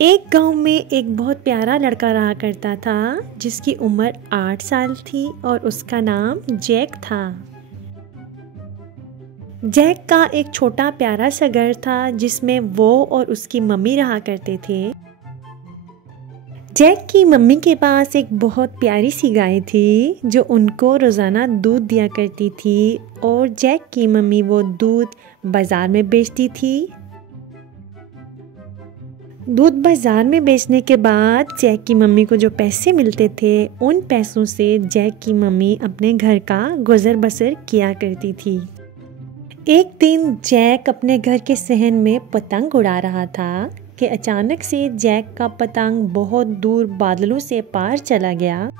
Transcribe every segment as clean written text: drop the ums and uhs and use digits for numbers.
एक गांव में एक बहुत प्यारा लड़का रहा करता था जिसकी उम्र 8 साल थी और उसका नाम जैक था। जैक का एक छोटा प्यारा सा घर था जिसमें वो और उसकी मम्मी रहा करते थे। जैक की मम्मी के पास एक बहुत प्यारी सी गाय थी जो उनको रोज़ाना दूध दिया करती थी और जैक की मम्मी वो दूध बाज़ार में बेचती थी। दूध बाज़ार में बेचने के बाद जैक की मम्मी को जो पैसे मिलते थे उन पैसों से जैक की मम्मी अपने घर का गुजर बसर किया करती थी। एक दिन जैक अपने घर के सहन में पतंग उड़ा रहा था कि अचानक से जैक का पतंग बहुत दूर बादलों से पार चला गया।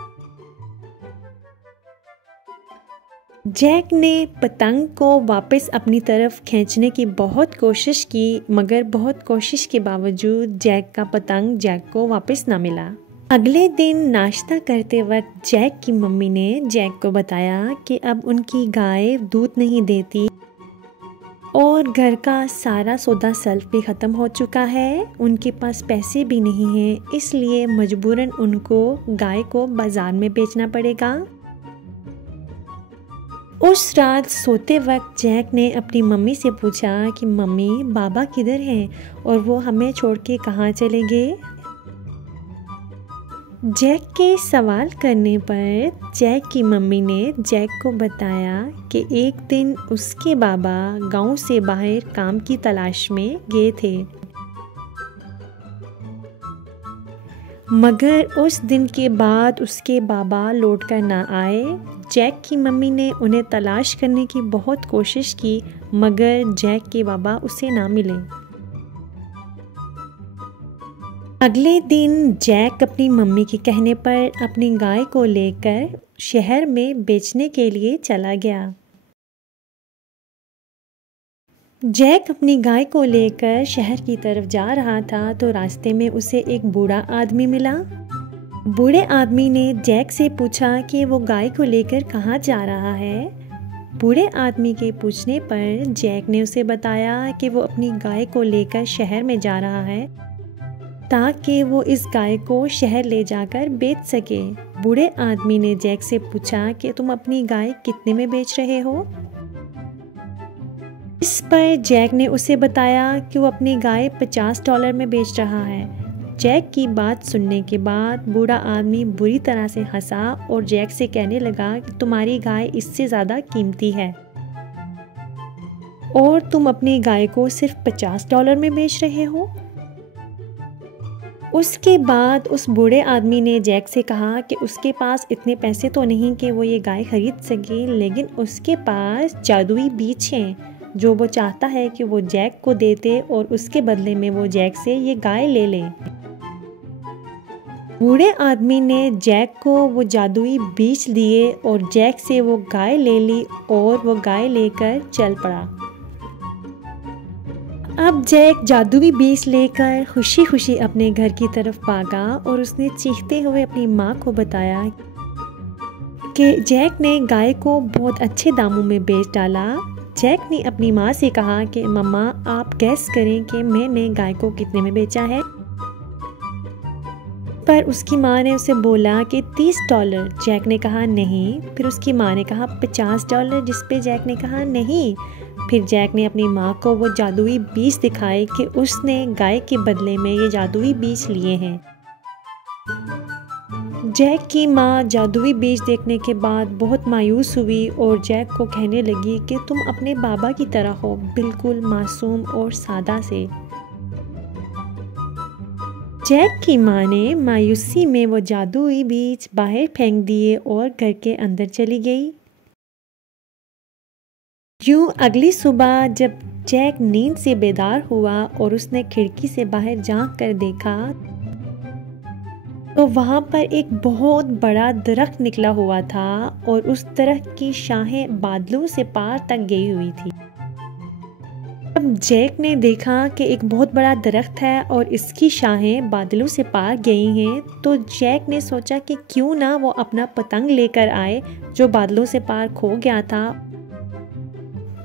जैक ने पतंग को वापस अपनी तरफ खींचने की बहुत कोशिश की मगर बहुत कोशिश के बावजूद जैक का पतंग जैक को वापस ना मिला। अगले दिन नाश्ता करते वक्त जैक की मम्मी ने जैक को बताया कि अब उनकी गाय दूध नहीं देती और घर का सारा सौदा सल्फ भी ख़त्म हो चुका है, उनके पास पैसे भी नहीं हैं, इसलिए मजबूरन उनको गाय को बाज़ार में बेचना पड़ेगा। उस रात सोते वक्त जैक ने अपनी मम्मी से पूछा कि मम्मी बाबा किधर हैं और वो हमें छोड़ के कहाँ चले गए। जैक के सवाल करने पर जैक की मम्मी ने जैक को बताया कि एक दिन उसके बाबा गांव से बाहर काम की तलाश में गए थे मगर उस दिन के बाद उसके बाबा लौट कर ना आए। जैक की मम्मी ने उन्हें तलाश करने की बहुत कोशिश की मगर जैक के बाबा उसे ना मिले। अगले दिन जैक अपनी मम्मी के कहने पर अपनी गाय को लेकर शहर में बेचने के लिए चला गया। जैक अपनी गाय को लेकर शहर की तरफ जा रहा था तो रास्ते में उसे एक बूढ़ा आदमी मिला। बूढ़े आदमी ने जैक से पूछा कि वो गाय को लेकर कहाँ जा रहा है। बूढ़े आदमी के पूछने पर जैक ने उसे बताया कि वो अपनी गाय को लेकर शहर में जा रहा है ताकि वो इस गाय को शहर ले जाकर बेच सके। बूढ़े आदमी ने जैक से पूछा कि तुम अपनी गाय कितने में बेच रहे हो। इस पर जैक ने उसे बताया कि वो अपनी गाय $50 में बेच रहा है। जैक की बात सुनने के बाद बूढ़ा आदमी बुरी तरह से हंसा और जैक से कहने लगा कि तुम्हारी गाय इससे ज़्यादा कीमती है और तुम अपनी गाय को सिर्फ $50 में बेच रहे हो। उसके बाद उस बूढ़े आदमी ने जैक से कहा कि उसके पास इतने पैसे तो नहीं कि वो ये गाय खरीद सके, लेकिन उसके पास जादुई बीज हैं जो वो चाहता है कि वो जैक को देते और उसके बदले में वो जैक से ये गाय ले ले। बूढ़े आदमी ने जैक को वो जादुई बीज दिए और जैक से वो गाय ले ली और वो गाय लेकर चल पड़ा। अब जैक जादुई बीज लेकर खुशी खुशी अपने घर की तरफ भागा और उसने चीखते हुए अपनी माँ को बताया कि जैक ने गाय को बहुत अच्छे दामों में बेच डाला। जैक ने अपनी माँ से कहा कि मम्मा आप गैस करें कि मैंने गाय को कितने में बेचा है। पर उसकी माँ ने उसे बोला कि $30। जैक ने कहा नहीं। फिर उसकी माँ ने कहा $50, जिस पे जैक ने कहा नहीं। फिर जैक ने अपनी माँ को वो जादुई बीज दिखाए कि उसने गाय के बदले में ये जादुई बीज लिए हैं। जैक की माँ जादुई बीज देखने के बाद बहुत मायूस हुई और जैक को कहने लगी कि तुम अपने बाबा की तरह हो, बिल्कुल मासूम और सादा से। जैक की माँ ने मायूसी में वो जादुई बीज बाहर फेंक दिए और घर के अंदर चली गई। यूं अगली सुबह जब जैक नींद से बेदार हुआ और उसने खिड़की से बाहर झांक कर देखा तो वहाँ पर एक बहुत बड़ा दरख्त निकला हुआ था और उस दरख्त की शाखें बादलों से पार तक गई हुई थी। अब जैक ने देखा कि एक बहुत बड़ा दरख्त है और इसकी शाखें बादलों से पार गई हैं, तो जैक ने सोचा कि क्यों ना वो अपना पतंग लेकर आए जो बादलों से पार खो गया था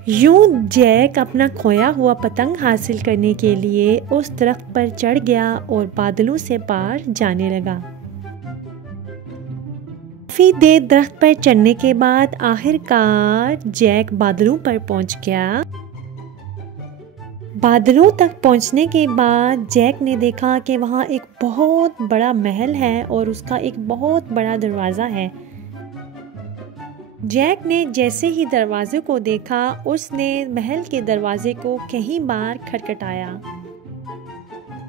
यूं जैक अपना खोया हुआ पतंग हासिल करने के लिए उस दरख्त पर चढ़ गया और बादलों से पार जाने लगा। काफी देर दरख्त पर चढ़ने के बाद आखिरकार जैक बादलों पर पहुंच गया। बादलों तक पहुंचने के बाद जैक ने देखा कि वहां एक बहुत बड़ा महल है और उसका एक बहुत बड़ा दरवाज़ा है। जैक ने जैसे ही दरवाजे को देखा उसने महल के दरवाजे को कई बार खटखटाया।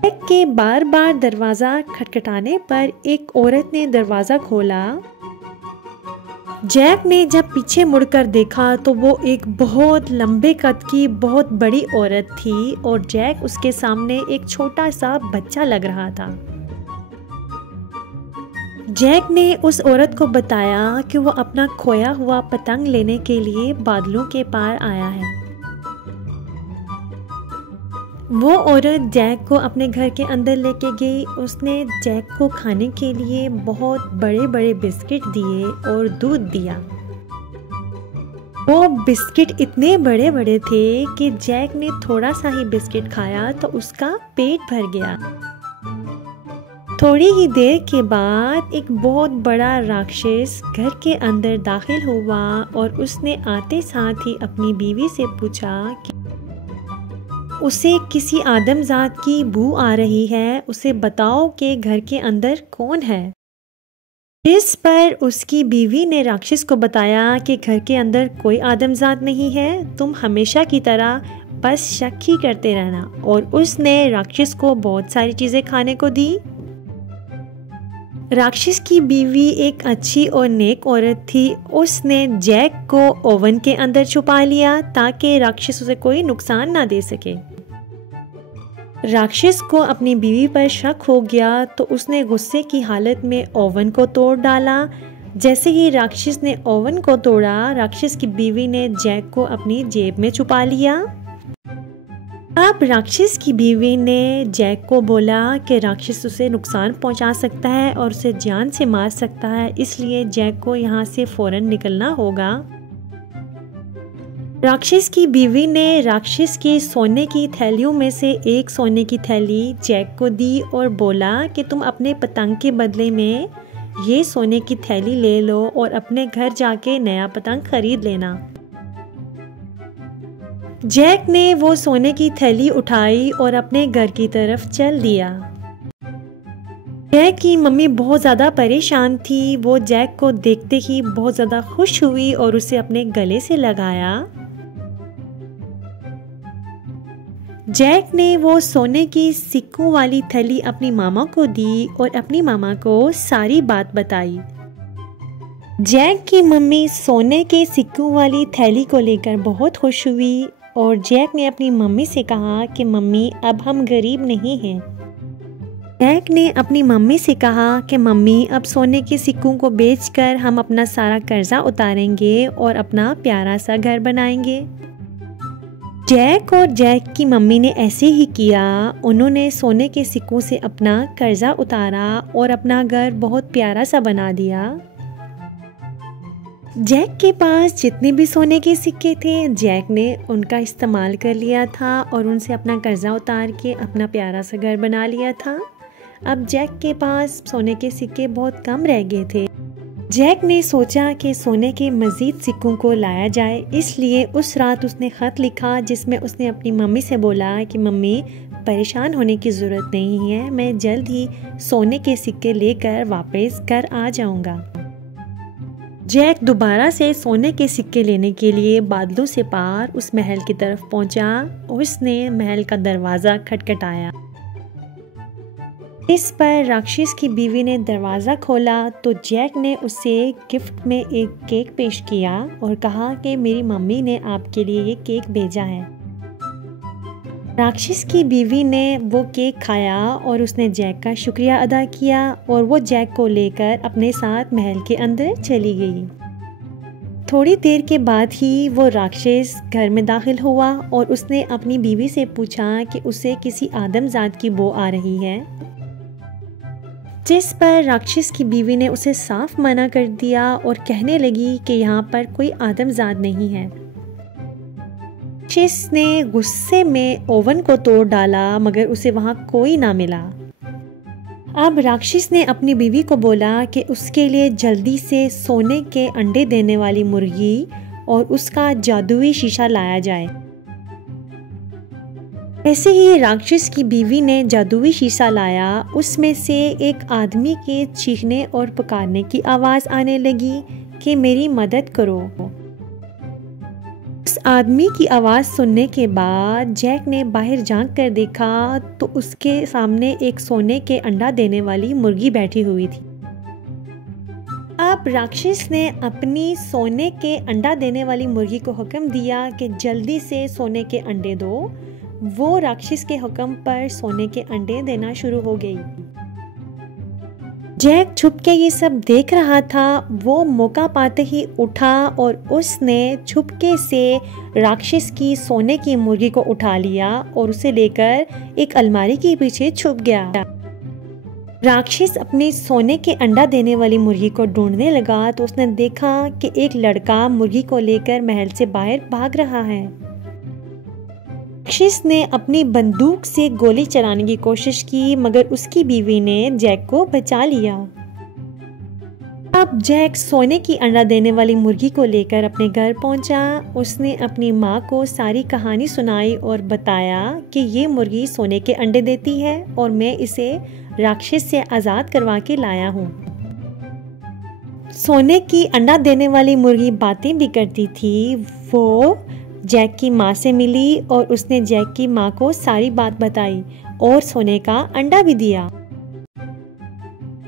जैक के बार बार दरवाज़ा खटखटाने पर एक औरत ने दरवाज़ा खोला। जैक ने जब पीछे मुड़कर देखा तो वो एक बहुत लंबे कद की बहुत बड़ी औरत थी और जैक उसके सामने एक छोटा सा बच्चा लग रहा था। जैक ने उस औरत को बताया कि वो अपना खोया हुआ पतंग लेने के लिए बादलों के पार आया है। वो औरत जैक को अपने घर के अंदर लेके गई। उसने जैक को खाने के लिए बहुत बड़े बड़े बिस्किट दिए और दूध दिया। वो बिस्किट इतने बड़े बड़े थे कि जैक ने थोड़ा सा ही बिस्किट खाया तो उसका पेट भर गया। थोड़ी ही देर के बाद एक बहुत बड़ा राक्षस घर के अंदर दाखिल हुआ और उसने आते साथ ही अपनी बीवी से पूछा कि उसे किसी आदमजात की बू आ रही है, उसे बताओ कि घर के अंदर कौन है। इस पर उसकी बीवी ने राक्षस को बताया कि घर के अंदर कोई आदमजात नहीं है, तुम हमेशा की तरह बस शक ही करते रहना। और उसने राक्षस को बहुत सारी चीज़ें खाने को दी। राक्षस की बीवी एक अच्छी और नेक औरत थी। उसने जैक को ओवन के अंदर छुपा लिया ताकि राक्षस उसे कोई नुकसान ना दे सके। राक्षस को अपनी बीवी पर शक हो गया तो उसने गुस्से की हालत में ओवन को तोड़ डाला। जैसे ही राक्षस ने ओवन को तोड़ा, राक्षस की बीवी ने जैक को अपनी जेब में छुपा लिया। अब राक्षस की बीवी ने जैक को बोला कि राक्षस उसे नुकसान पहुंचा सकता है और उसे जान से मार सकता है, इसलिए जैक को यहाँ से फौरन निकलना होगा। राक्षस की बीवी ने राक्षस की सोने की थैलियों में से एक सोने की थैली जैक को दी और बोला कि तुम अपने पतंग के बदले में ये सोने की थैली ले लो और अपने घर जाके नया पतंग खरीद लेना। जैक ने वो सोने की थैली उठाई और अपने घर की तरफ चल दिया। जैक की मम्मी बहुत ज़्यादा परेशान थी। वो जैक को देखते ही बहुत ज़्यादा खुश हुई और उसे अपने गले से लगाया। जैक ने वो सोने की सिक्कों वाली थैली अपनी मामा को दी और अपनी मामा को सारी बात बताई। जैक की मम्मी सोने के सिक्कों वाली थैली को लेकर बहुत खुश हुई और जैक ने अपनी मम्मी से कहा कि मम्मी अब हम गरीब नहीं हैं। जैक ने अपनी मम्मी से कहा कि मम्मी अब सोने के सिक्कों को बेचकर हम अपना सारा कर्जा उतारेंगे और अपना प्यारा सा घर बनाएंगे। जैक और जैक की मम्मी ने ऐसे ही किया। उन्होंने सोने के सिक्कों से अपना कर्जा उतारा और अपना घर बहुत प्यारा सा बना दिया। जैक के पास जितने भी सोने के सिक्के थे जैक ने उनका इस्तेमाल कर लिया था और उनसे अपना कर्जा उतार के अपना प्यारा सा घर बना लिया था। अब जैक के पास सोने के सिक्के बहुत कम रह गए थे। जैक ने सोचा कि सोने के मज़ीद सिक्कों को लाया जाए, इसलिए उस रात उसने ख़त लिखा जिसमें उसने अपनी मम्मी से बोला कि मम्मी परेशान होने की ज़रूरत नहीं है, मैं जल्द ही सोने के सिक्के लेकर वापस घर आ जाऊंगा। जैक दोबारा से सोने के सिक्के लेने के लिए बादलों से पार उस महल की तरफ पहुंचा। उसने महल का दरवाज़ा खटखटाया। इस पर राक्षस की बीवी ने दरवाज़ा खोला तो जैक ने उसे गिफ्ट में एक केक पेश किया और कहा कि मेरी मम्मी ने आपके लिए ये केक भेजा है। राक्षस की बीवी ने वो केक खाया और उसने जैक का शुक्रिया अदा किया और वो जैक को लेकर अपने साथ महल के अंदर चली गई। थोड़ी देर के बाद ही वो राक्षस घर में दाखिल हुआ और उसने अपनी बीवी से पूछा कि उसे किसी आदमजात की बू आ रही है, जिस पर राक्षस की बीवी ने उसे साफ मना कर दिया और कहने लगी कि यहाँ पर कोई आदमजात नहीं है। राक्षस ने गुस्से में ओवन को तोड़ डाला, मगर उसे वहाँ कोई ना मिला। अब राक्षस ने अपनी बीवी को बोला कि उसके लिए जल्दी से सोने के अंडे देने वाली मुर्गी और उसका जादुई शीशा लाया जाए। ऐसे ही राक्षस की बीवी ने जादुई शीशा लाया। उसमें से एक आदमी के चीखने और पुकारने की आवाज़ आने लगी कि मेरी मदद करो। उस आदमी की आवाज़ सुनने के बाद जैक ने बाहर झांक कर देखा तो उसके सामने एक सोने के अंडा देने वाली मुर्गी बैठी हुई थी। अब राक्षस ने अपनी सोने के अंडा देने वाली मुर्गी को हुक्म दिया कि जल्दी से सोने के अंडे दो। वो राक्षस के हुक्म पर सोने के अंडे देना शुरू हो गई। जैक छुप के ये सब देख रहा था। वो मौका पाते ही उठा और उसने छुपके से राक्षस की सोने की मुर्गी को उठा लिया और उसे लेकर एक अलमारी के पीछे छुप गया। राक्षस अपनी सोने के अंडा देने वाली मुर्गी को ढूंढने लगा तो उसने देखा कि एक लड़का मुर्गी को लेकर महल से बाहर भाग रहा है। राक्षस ने अपनी बंदूक से गोली चलाने की कोशिश की, मगर उसकी बीवी ने जैक को बचा लिया। अब जैक सोने की अंडा देने वाली मुर्गी को लेकर अपने घर पहुंचा। उसने अपनी माँ को सारी कहानी सुनाई और बताया कि ये मुर्गी सोने के अंडे देती है और मैं इसे राक्षस से आज़ाद करवा के लाया हूँ। सोने की अंडा देने वाली मुर्गी बातें भी करती थी। वो जैक की माँ से मिली और उसने जैक की माँ को सारी बात बताई और सोने का अंडा भी दिया।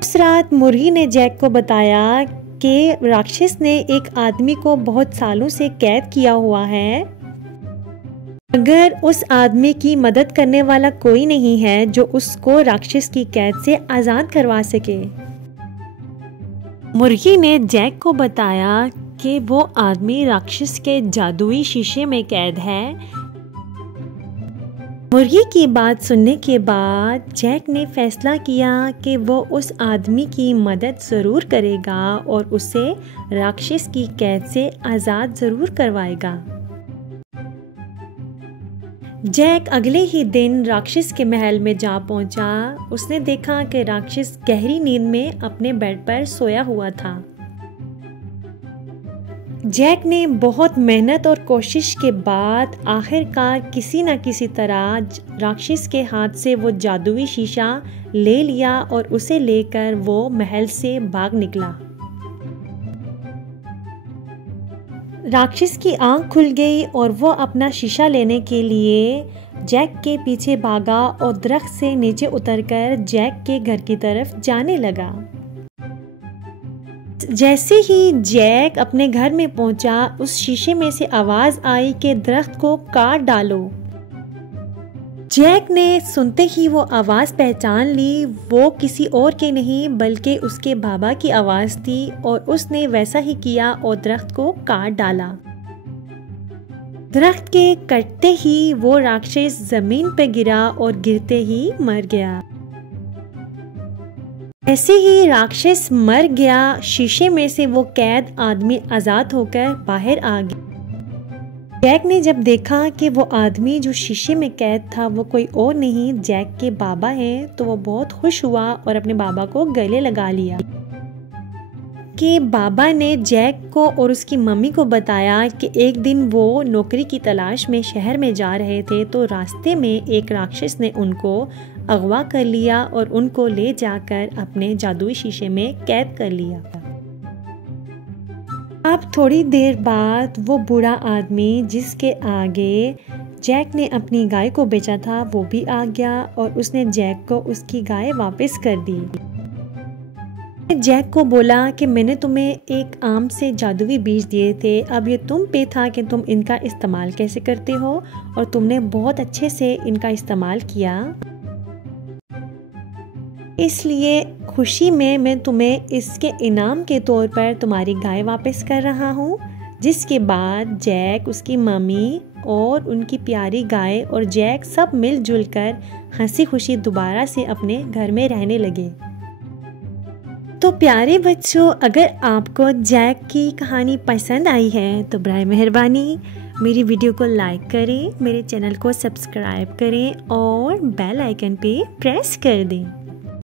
उस रात मुर्गी ने जैक को बताया कि राक्षस ने एक आदमी को बहुत सालों से कैद किया हुआ है, मगर उस आदमी की मदद करने वाला कोई नहीं है जो उसको राक्षस की कैद से आज़ाद करवा सके। मुर्गी ने जैक को बताया कि वो आदमी राक्षस के जादुई शीशे में कैद है। मुर्गी की बात सुनने के बाद जैक ने फैसला किया कि वो उस आदमी की मदद ज़रूर करेगा और उसे राक्षस की कैद से आज़ाद ज़रूर करवाएगा। जैक अगले ही दिन राक्षस के महल में जा पहुंचा। उसने देखा कि राक्षस गहरी नींद में अपने बेड पर सोया हुआ था। जैक ने बहुत मेहनत और कोशिश के बाद आखिरकार किसी न किसी तरह राक्षस के हाथ से वो जादुई शीशा ले लिया और उसे लेकर वो महल से भाग निकला। राक्षस की आंख खुल गई और वो अपना शीशा लेने के लिए जैक के पीछे भागा और दरख्त से नीचे उतरकर जैक के घर की तरफ जाने लगा। जैसे ही जैक अपने घर में पहुंचा, उस शीशे में से आवाज आई कि दरख्त को काट डालो। जैक ने सुनते ही वो आवाज पहचान ली। वो किसी और की नहीं बल्कि उसके बाबा की आवाज थी और उसने वैसा ही किया और दरख्त को काट डाला। दरख्त के कटते ही वो राक्षस जमीन पर गिरा और गिरते ही मर गया। ऐसे ही राक्षस मर गया। शीशे में से वो कैद आदमी आजाद होकर बाहर आ गया। जैक ने जब देखा कि वो आदमी जो शीशे में कैद था वो कोई और नहीं जैक के बाबा हैं, तो वो बहुत खुश हुआ और अपने बाबा को गले लगा लिया। कि बाबा ने जैक को और उसकी मम्मी को बताया कि एक दिन वो नौकरी की तलाश में शहर में जा रहे थे, तो रास्ते में एक राक्षस ने उनको अगवा कर लिया और उनको ले जाकर अपने जादुई शीशे में कैद कर लिया। अब थोड़ी देर बाद वो बूढ़ा आदमी जिसके आगे जैक ने अपनी गाय को बेचा था वो भी आ गया और उसने जैक को उसकी गाय वापस कर दी। जैक को बोला कि मैंने तुम्हें एक आम से जादुई बीज दिए थे, अब ये तुम पे था कि तुम इनका इस्तेमाल कैसे करते हो और तुमने बहुत अच्छे से इनका इस्तेमाल किया, इसलिए खुशी में मैं तुम्हें इसके इनाम के तौर पर तुम्हारी गाय वापस कर रहा हूँ। जिसके बाद जैक, उसकी मम्मी और उनकी प्यारी गाय और जैक सब मिलजुल कर हंसी खुशी दोबारा से अपने घर में रहने लगे। तो प्यारे बच्चों, अगर आपको जैक की कहानी पसंद आई है तो बराए मेहरबानी मेरी वीडियो को लाइक करें, मेरे चैनल को सब्सक्राइब करें और बेल आइकन पे प्रेस कर दें।